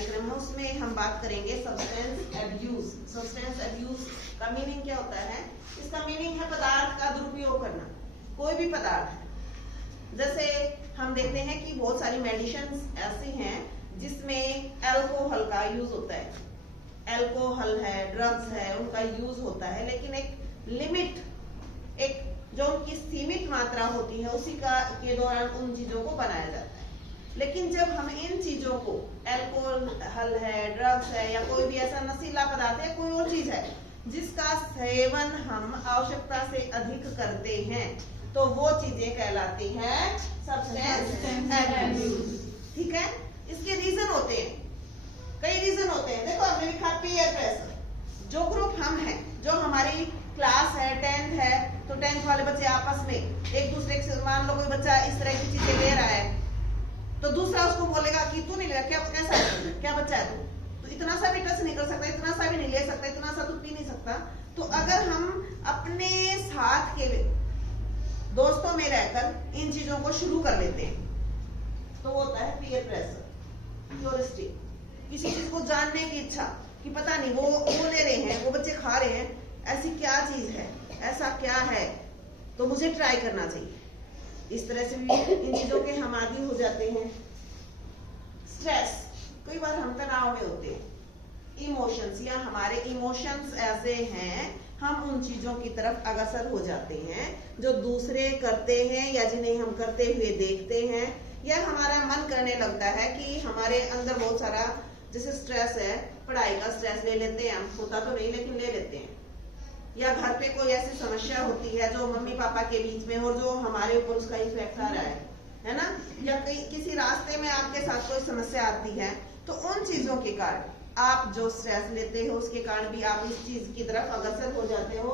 कार्यक्रम है उसमें हम बात करेंगे सब्सटेंस एब्यूज। सब्सटेंस एब्यूज का मीनिंग क्या होता है? इसका मीनिंग है पदार्थ का दुरुपयोग करना। कोई भी पदार्थ, जैसे हम देखते हैं कि बहुत सारी मेडिसिन ऐसी हैं जिसमें अल्कोहल का यूज होता है। अल्कोहल है, ड्रग्स है, उनका यूज होता है, लेकिन एक लिमिट, एक जो उनकी सीमित मात्रा होती है उसी के दौरान उन चीजों को बनाया जाता है। लेकिन जब हम इन चीजों को, अल्कोहल है, ड्रग्स है, या कोई भी ऐसा नशीला पदार्थ है, कोई और चीज है जिसका सेवन हम आवश्यकता से अधिक करते हैं, तो वो चीजें कहलाती हैं सब्सटेंस एब्यूज। ठीक है? इसके रीजन होते हैं, कई रीजन होते हैं। देखो हमने लिखा पीयर प्रेशर। जो ग्रुप हम हैं, जो हमारी क्लास है, 10th है, तो 10th वाले बच्चे आपस में एक दूसरे से, मान लो कोई बच्चा इस तरह की चीजें ले रहा है तो दूसरा उसको बोलेगा कि तू नहीं ले रहा, क्या कैसा है, क्या बच्चा है तू, तो इतना सा भी टच नहीं कर सकता, इतना सा भी नहीं ले सकता, इतना सा तू पी नहीं सकता। तो अगर हम अपने साथ के दोस्तों में रहकर इन चीजों को शुरू कर लेते हैं तो वो होता है पीयर प्रेशर। क्यूरियोसिटी, किसी चीज को जानने की इच्छा कि पता नहीं वो ले रहे हैं, वो बच्चे खा रहे हैं, ऐसी क्या चीज है, ऐसा क्या है, तो मुझे ट्राई करना चाहिए। इस तरह से भी इन चीजों के हम आदी हो जाते हैं। स्ट्रेस, कई बार हम तनाव में होते हैं। इमोशंस, या हमारे इमोशंस ऐसे हैं, हम उन चीजों की तरफ अग्रसर हो जाते हैं जो दूसरे करते हैं या जिन्हें हम करते हुए देखते हैं, या हमारा मन करने लगता है कि हमारे अंदर बहुत सारा, जैसे स्ट्रेस है, पढ़ाई का स्ट्रेस ले लेते हैं हम, होता तो नहीं लेकिन ले लेते हैं, या घर पे कोई ऐसी समस्या होती है जो मम्मी पापा के बीच में और जो हमारे ऊपर उसका इफेक्ट आ रहा है ना, या किसी रास्ते में आपके साथ कोई समस्या आती है, तो उन चीजों के कारण आप जो स्ट्रेस लेते हो उसके कारण भी आप इस चीज की तरफ अग्रसर हो जाते हो।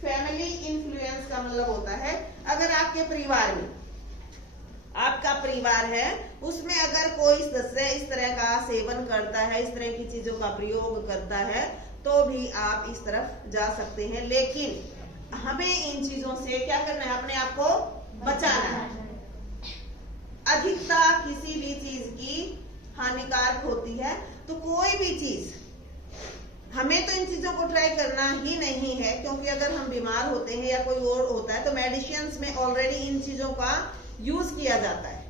फैमिली इन्फ्लुएंस का मतलब होता है, अगर आपके परिवार में, आपका परिवार है, उसमें अगर कोई सदस्य इस तरह का सेवन करता है, इस तरह की चीजों का प्रयोग करता है, तो भी आप इस तरफ जा सकते हैं। लेकिन हमें इन चीजों से क्या करना है? अपने आप को बचाना है। अधिकता किसी भी चीज की हानिकारक होती है, तो कोई भी चीज, हमें तो इन चीजों को ट्राई करना ही नहीं है, क्योंकि अगर हम बीमार होते हैं या कोई और होता है तो मेडिसिन में ऑलरेडी इन चीजों का यूज किया जाता है।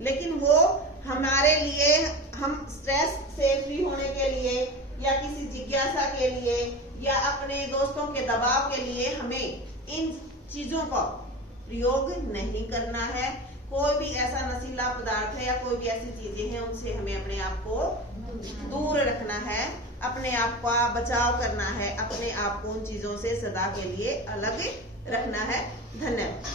लेकिन वो हमारे लिए, हम स्ट्रेस से फ्री होने के लिए, या किसी जिज्ञासा के लिए, या अपने दोस्तों के दबाव के लिए हमें इन चीजों का प्रयोग नहीं करना है। कोई भी ऐसा नशीला पदार्थ है या कोई भी ऐसी चीजें हैं, उनसे हमें अपने आप को दूर रखना है, अपने आप का बचाव करना है, अपने आप को उन चीजों से सदा के लिए अलग रखना है। धन्यवाद।